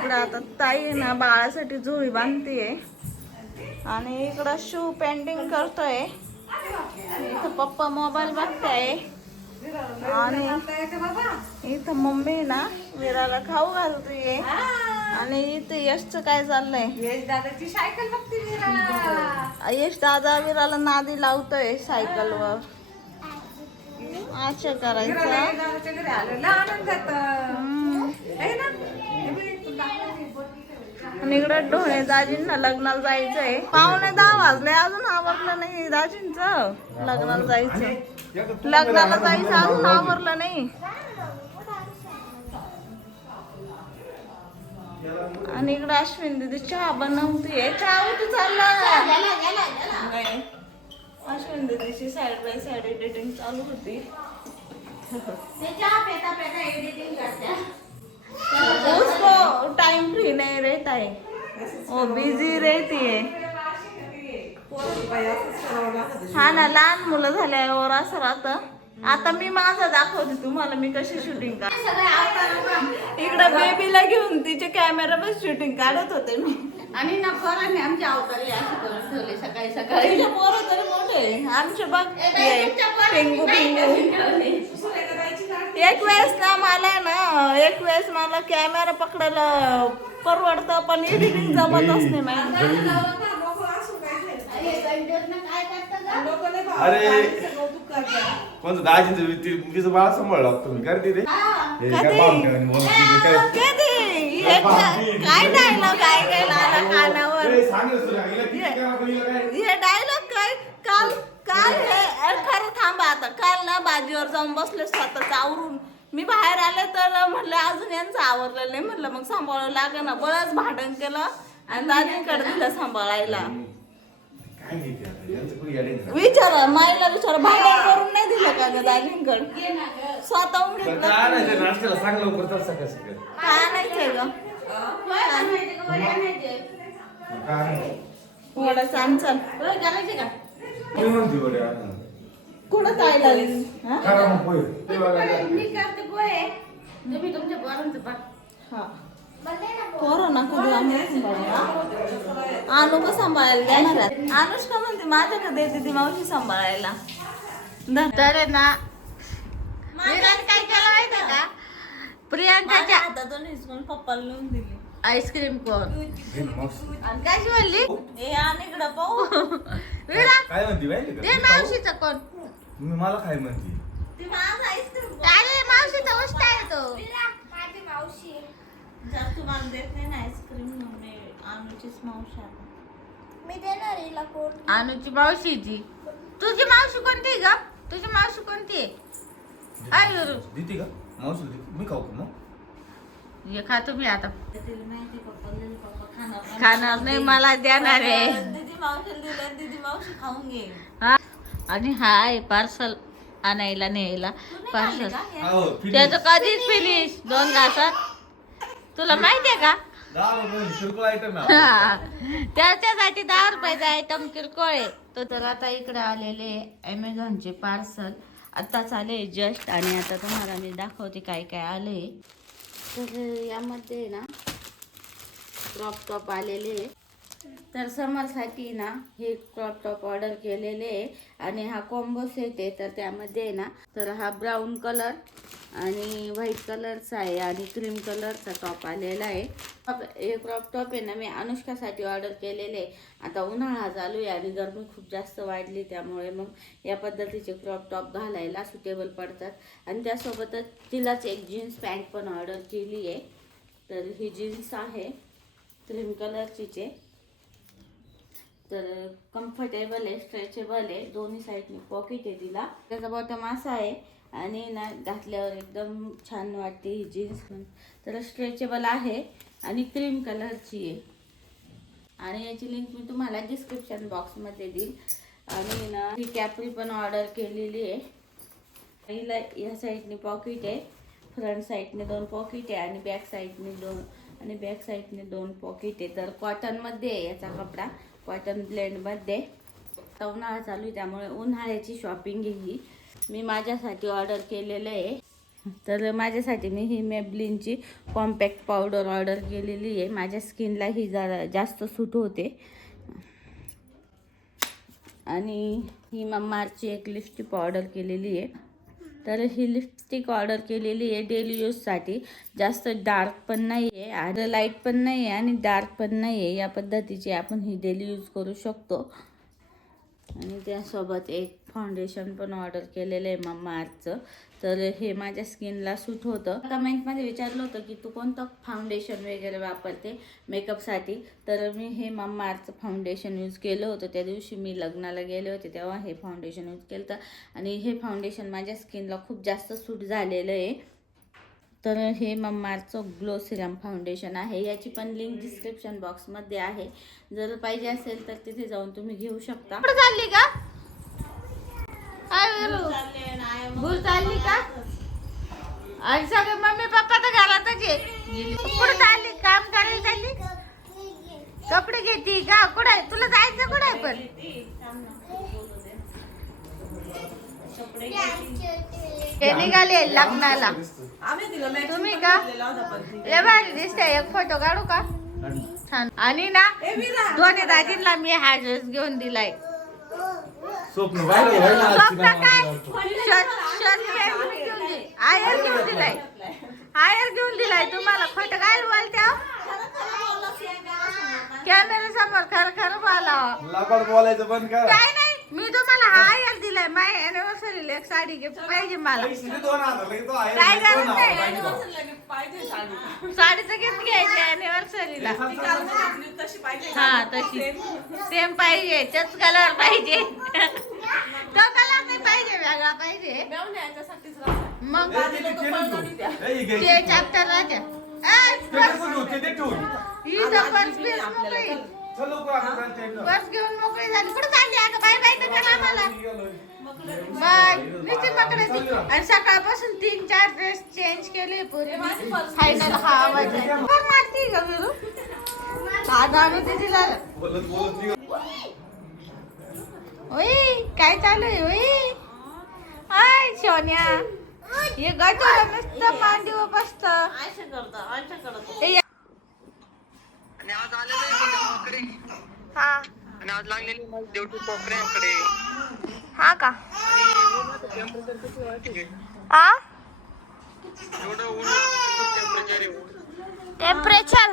इकडं आता ताई ना बाळासाठी झोळी बांधतीये आणि इकडं शू पेंटिंग करतोय. इथं पप्पा मोबाईल बघताय आणि इथं मम्मी ना विराला खाऊ घालतोय आणि इथं यशचं काय चाललंय. यश दादाची सायकल बघते विरा. यश दादा विराला नादी लावतोय सायकलवर. असं करायचं. दादाच्या घरी आलेला आनंदात आहे ना. आणि इकडे ढोणे दाजींना लग्नाला जायचंय. 9:45 वाजले अजून आवरलं नाही दाजींचं. लग्नाला जायचंय. लग्नाला जायचं अजून आवरलं नाही. आणि इकडे अश्विन दीदी चहा बनवतीये. चहा होती चालला नाही. अश्विन दीदीची साइड बाय साइड एडिटिंग चालू होती. उसको टाइम फ्री नहीं रहता है, वो बिझी रहती है. हा ना, लहान मुलं झाल्यावर असं राहतं. आता मी माझं दाखवते तुम्हाला मी कशी शूटिंग का. इकडं बेबीला घेऊन तिच्या कॅमेरावर शूटिंग काढत होते मी. आणि ना पोरांनी आमच्या अवतारी अशी करून ठेवले सकाळी सकाळी. तिचे पोरं तरी मोठे आमचे बघ. पिंगू पिंगू. एक वेळेस मला कॅमेरा पकडायला परवडतं पण एडिटिंग जमतच नाही माझ्या. अरे कोणतं दाजीचं तिचं बाळ सांभाळ लागतो मी करते ते. काय डायलॉग काय काय लाला कानावर. हे डायलॉग काय काल काल हे खरं थांबा आता. काल ना बाजीवर जाऊन बसले स्वतःच आवरून. मी बाहेर आले तर म्हटलं अजून यांचं आवरलं नाही. म्हटलं मग सांभाळावं लागेल ना. बरंच भांडण केलं आणि दाजींकडे दिलं सांभाळायला. विचारा माईला विचारा भांडण करून नाही दिलं का ग दाजींकडे. स्वतःहून घेतलं. काय आणायचंय ग वडा सांग चल. करायचे का कुठं तायला मी करते पोहे. तुम्ही तुमच्या पोरांचं पा. हा पोरं ना कधी आम्ही आणू का सांभाळायला देणार आहेत. अनुष्का म्हणते माझ्याकडे देते ती मावशी सांभाळायला. तर ना विराट काय केलं माहिती का. प्रियांकाच्या हातातून हिसकून पप्पाला लिहून दिली आईस्क्रीम कोण आणि काय म्हणली हे आणि इकडं पाहू. विराट काय म्हणते माहिती ते मावशीचा कोण. तुम्ही मला काय म्हणते. ती माझा आईस्क्रीम अरे मावशीचा उष्टा आहे तो. माझी मावशी जर तुम्हाला देत नाही ना आईस्क्रीम मी अनुचीच मावशी आता. मी देणार हिला कोण. अनुची मावशीची. तुझी मावशी कोणती ग. तुझी मावशी कोणती आहे. देते का मावशी देते. मी खाऊ का मग. हे खा तुम्ही आता. तिला माहिती पप्पा खाणार खाणार नाही मला देणार आहे. दीदी मावशीला दिलं दीदी मावशी खाऊन घे. हा आणि हा आहे पार्सल आणायला न्यायला पार्सल. त्याचं कधीच फिनिश 2 घासात. तुला माहितीये का त्याच्यासाठी 10 रुपयाचा आयटम किरकोळ आहे तो. तर आता इकडे आलेले अमेझॉनचे पार्सल आत्ताच आले जस्ट. आणि आता तुम्हाला मी दाखवते काय काय आले. तर यामध्ये ना क्रॉप टॉप आलेले. तर समरसाठी ना हे क्रॉप टॉप ऑर्डर केलेले आहे. आणि हा कॉम्बो सेट आहे. तर त्यामध्ये ना तर हा ब्राऊन कलर आणि व्हाईट कलरचा आहे आणि क्रीम कलरचा टॉप आलेला आहे. हे क्रॉप टॉप आहे ना मी अनुष्कासाठी ऑर्डर केलेले आहे. आता उन्हाळा चालू आहे आणि गरमी खूप जास्त वाढली त्यामुळे मग या पद्धतीचे क्रॉप टॉप घालायला सुटेबल पडतात. आणि त्यासोबतच तिलाच एक जीन्स पॅन्ट पण ऑर्डर केली आहे. तर ही जीन्स आहे क्रीम कलरचीच आहे. तर कम्फर्टेबल आहे स्ट्रेचेबल आहे. दोन्ही साईडने पॉकेट आहे तिला. त्याचा बॉटम असा आहे आणि ना घातल्यावर एकदम छान वाटते ही जीन्स. तर स्ट्रेचेबल आहे आणि क्रीम कलरची आहे. आणि याची लिंक मी तुम्हाला डिस्क्रिप्शन बॉक्समध्ये देईल. आणि ना ही कॅपरी पण ऑर्डर केलेली आहे. हिला या साईडने पॉकेट आहे. फ्रंट साईडने 2 पॉकेट आहे आणि बॅक साईडने 2 पॉकेट आहे. तर कॉटनमध्ये आहे याचा कपडा. कॉटन ब्लेंडमध्ये. उन्हाळा चालू आहे त्यामुळे उन्हाळ्याची शॉपिंग ही मी माझ्यासाठी ऑर्डर केलेलं आहे. तर माझ्यासाठी मी ही मेबलिनची कॉम्पॅक्ट पावडर ऑर्डर केलेली आहे. माझ्या स्किनला ही जरा जास्त सूट होते. आणि ही मम्माची एक लिपस्टिक ऑर्डर केलेली आहे. तर ही लिपस्टिक ऑर्डर केलेली आहे डेली यूजसाठी. जास्त डार्क पण नाही आहे आणि लाईट पण नाही आहे आणि डार्क पण नाही आहे. या पद्धतीची आपण ही डेली यूज करू शकतो. आणि त्यासोबत एक फाउंडेशन पण ऑर्डर केलेलं आहे मम्माचं. तर हे माझ्या स्किनला सूट होतं. कमेंटमध्ये विचारलं होतं की तू कोणतं फाउंडेशन वगैरे वापरते मेकअपसाठी. तर मी हे मम्माचं फाउंडेशन यूज केलं होतं. त्या दिवशी मी लग्नाला गेले होते तेव्हा हे फाउंडेशन यूज केलं होतं. आणि हे फाउंडेशन माझ्या स्किनला खूप जास्त सूट झालेलं आहे. तर हे मम्माचं ग्लो सिरम फाउंडेशन आहे. याची पण लिंक डिस्क्रिप्शन बॉक्समध्ये आहे. जर पाहिजे असेल तर तिथे जाऊन तुम्ही घेऊ शकता. कुठं चालली का? भूल चालली का? आणि सगळे मम्मी पप्पा तर घरातच आहे. कुठं चालली? काम करायला चालली? कपडे घेती का? कुठं आहे? तुला जायचं कुठं आहे पण? ते निघाले लग्नाला. तुम्ही का? लय भारी दिसते. एक फोटो काढू का? छान. आणि ना दोन्ही दाजींना मी हा ड्रेस घेऊन दिलाय. स्वप्न व्हायला आयर घेऊन दिलाय. आयर घेऊन दिलाय तुम्हाला. खोटं काय बोलते? कॅमेरा समोर खरं खरं बोला. बोलायचं बंद कर. काय नाही, मी तुम्हाला हा आयर दिलाय. माय अॅनिव्हर्सरीला एक साडी गिफ्ट पाहिजे मला. काय गरज नाही. साडीचं गिफ्ट घ्यायचं अॅनिव्हर्सरीला. हा तशी सेम पाहिजे. त्याच कलर पाहिजे. तो कलर नाही पाहिजे, वेगळा पाहिजे. मग ते चॅप्टर राहत्या. बस घेऊन मोकळी झाली. कुठं चालली आता? बाय बाय तर करा मला. बाय. नुसती पकडायची. आणि सकाळपासून 3-4 ड्रेस चेंज केले पूर्ण. फायनल हा आवाज आहे. पण मारती का बिरू? आणू ते तिला. ओय काय चालू आहे? ओय हाय सोन्या. हे गजोला नुसतं मांडीवर बसत. आणि आज आलेलो आहे मी गावाकडे. हा आणि आज लागलेली माझी ड्युटी कोकऱ्यांकडे. हा का? आणि टेम्परेचर किती वाटते? हा एवढं ऊन टेम्परेचर आहे. टेम्परेचर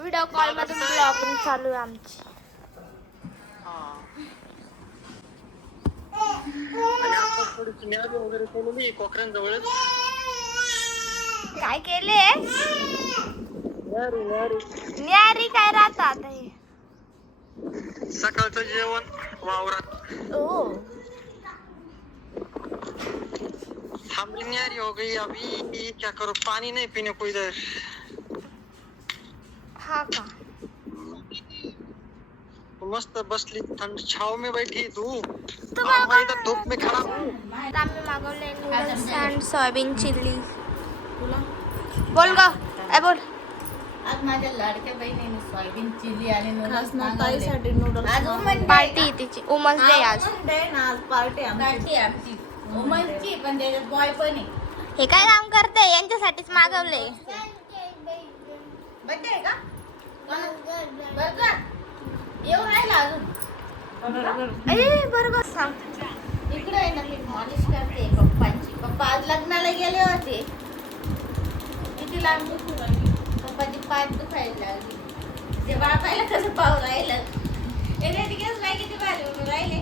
व्हिडिओ कॉल मधून ब्लॉगिंग चालू आहे आमची. आणि आता थोडीशी न्यारी वगैरे केलेली कोकऱ्यांजवळच. काय केले? न्यारी काय राहतं आता हे? सकाळचं जेवण वावरात. ओ हमरी न्यारी हो गई अभी, क्या करो, पानी नहीं पीने को इधर. हा का? मस्त बसली थंड छाव में बैठी तू. तुम्हाला मैं इधर धूप में खड़ा हूँ. आम्ही मागवले नूडल्स अँड सोयाबीन चिल्ली. बोल ग. बोल. आज माझ्या लाडक्या बहिणीने सोयाबीन चिली आणि खास नूडल्स ना मागवले. ताईसाठी नूडल्स. आज वुमन पार्टी तिची वुमन्स डे आज. आज पार्टी पार्टी आमची वुमनची, पण त्याच्यात बॉय पण आहे. हे काय काम करते? यांच्यासाठीच मागवले. बड्डे आहे का? बर्गर येऊ राहिला अजून. अरे बरोबर सांग. इकडे आहे ना, मी मॉलिश करते पप्पांची. पप्पा आज लग्नाला गेले होते. किती लांब दुखू राहिली. पप्पाची पाय दुखायला लागली. ते बाळायला कसं पाहू राहिलं. एखादी केस नाही किती भारी उडून राहिले.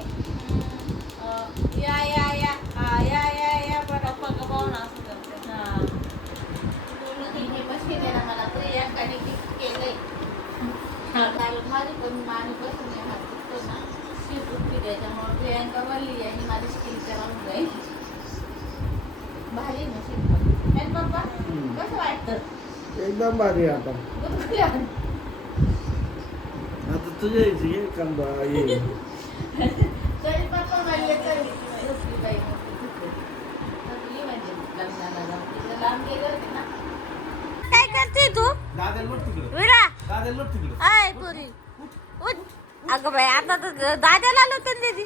या या या या या या पप्पा पाहून असं करते. हे बस केले ना मला प्रियांकाने गिफ्ट केलंय. माझी पण माने बसून हात दुखतो ना, शीत उठली त्याच्यामुळे प्रियांका बोलली आणि माझी स्किन करून जाईल. भारी ना शीत. पप्पा कसं वाटतं? एकदम भारी आता. आता तुझ्या ये कंबा ये. तरी पप्पा म्हणले तरी दुसरी बाई थकली म्हणजे लग्नाला जाऊन. तिकडे लांब गेले होते ना. काय करते तू? दादाला बघ तिकडं. विरा दादाला बघ तिकडं. आय पुरी उठ. अगं बाई आता तर दाद्याला आलो तर दीदी.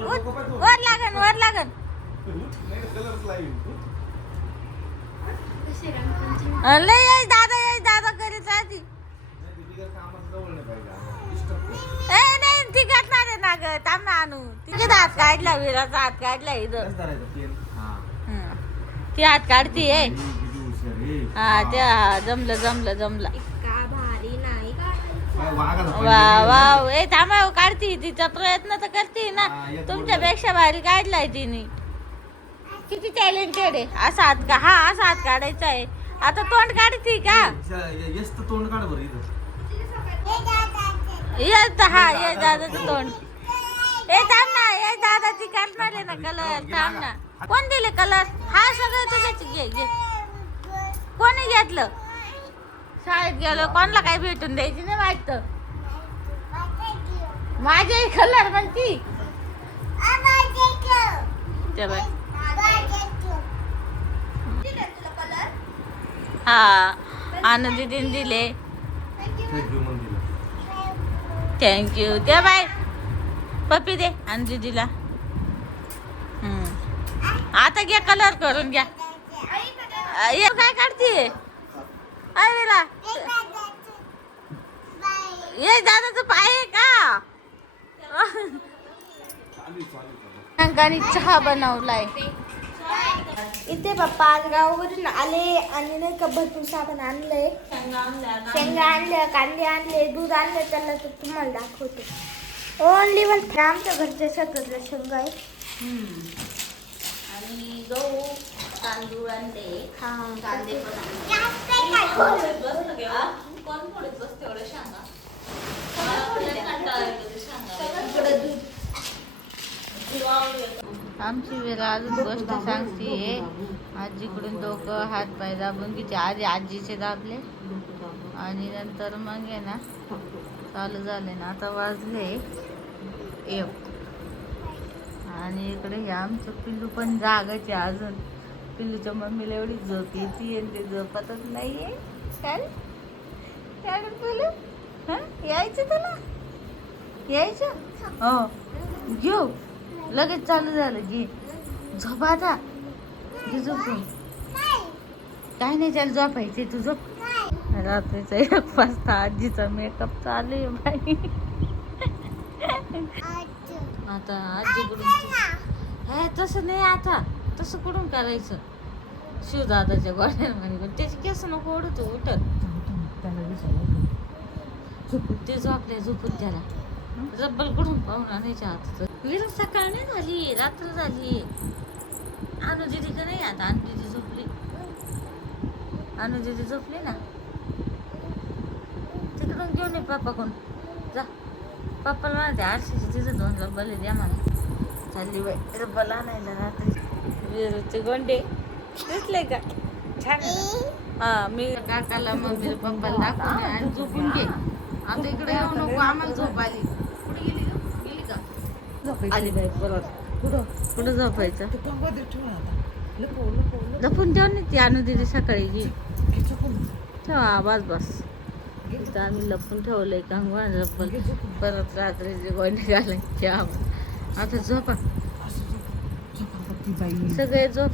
वर लागन वर लागन. लय येई दादा करीत राहती. ए नाही ती घटणार आहे ना ग, थांब ना आणू. तिथे हात काढला, विराचा हात काढला इथं. ती हात काढतीये. हा त्या जमलं. का भारी नाही वा वा ए थांबा काढती. तिचा प्रयत्न तर करते ना. तुमच्यापेक्षा भारी काढलाय तिने. किती टॅलेंटेड आहे. असा हात का हा असा हात काढायचा आहे. आता तोंड काढती का? तोंड काढ बरं इथं. येत हा ये दादाचं तोंड. ए थांब ना, ए दादा ती काढणार आहे ना कलर. थांब ना. कोण दिले कलर? हा सगळं तुझ्याच घे. कोणी घेतलं? शाळेत गेलो कोणाला काही भेटून द्यायची नाही वाटतं. माझे कलर म्हणती. ते बघ. हा आनंदीने दिले. थँक्यू. ते बाय पप्पी दे आणि दीदीला. आता घ्या कलर करून घ्या. हे काय काढतीये? अरेला ये दादाचं पाय आहे का? अंकाने चहा बनवलाय. इथे पप्पा आज गावावरून आले आणि नाही का भरपूर साबण आणलंय. शेंगा आणल्या, कांदे आणले, दूध आणले. त्याला तर तुम्हाला दाखवते. ओनली वन आमच्या घरच्या शेतातल्या शेंगा आहे. आणि गहू तांदूळ आणले. कांदे कोण फोडत बसते एवढं सांगा. आमची वेळा अजून गोष्ट सांगते. आजीकडून डोकं हात पाय दाबून घेते. आधी आजीचे दाबले आणि नंतर मग आहे ना चालू झाले ना. आता वाजले 1 आणि इकडे हे आमचं पिल्लू पण जागाचे अजून. पिल्लूच्या मम्मीला एवढी झोप येते आणि ते झोपतच नाहीये. काय पिल्लू हा यायचं तुला? यायचं हो घेऊ. लगेच चालू झालं. घे झोप आता. घे झोपून. काय नाही त्याला झोपायचे. तू झोप. रात्रीचा 1 वाजता आजीचा मेकअप चालू आहे बाई. आता आजीकडून तसं नाही. आता तसं कुठून करायचं? शिवदादाच्या गोळ्यांमध्ये त्याची केस नको ओढू. तू उठत ते झोपल्या झोपून त्याला रब्बल कुठून पाहून आणायच्या हातात. वीर सकाळ नाही झाली, रात्र झाली. अनु दीदी का नाही आता? अनु दीदी झोपली. अनु दीदी झोपली ना. तिकडून घेऊन ये पप्पाकडून जा. पप्पाला म्हणते आरशीचे तिथे 2 रब्बल द्या मला. चालली बाई रब्बल आणायला रात्री. वीरचे गोंडे दिसले का? छान हा. मी काकाला मम्मी पप्पाला दाखवले आणि झोपून घे. आता इकडे येऊ नको. आम्हाला झोप आली. कुठे गेली का? आली बाई परत. कुठं झोपायचं? लपून ठेव नाही ती अनु दीदी सकाळी घे ठेवा. बस इथं आम्ही लपून ठेवलंय कंगवा रब्बल. परत रात्रीचे गोंडे घालायचे. आता झोपा सगळे झोप.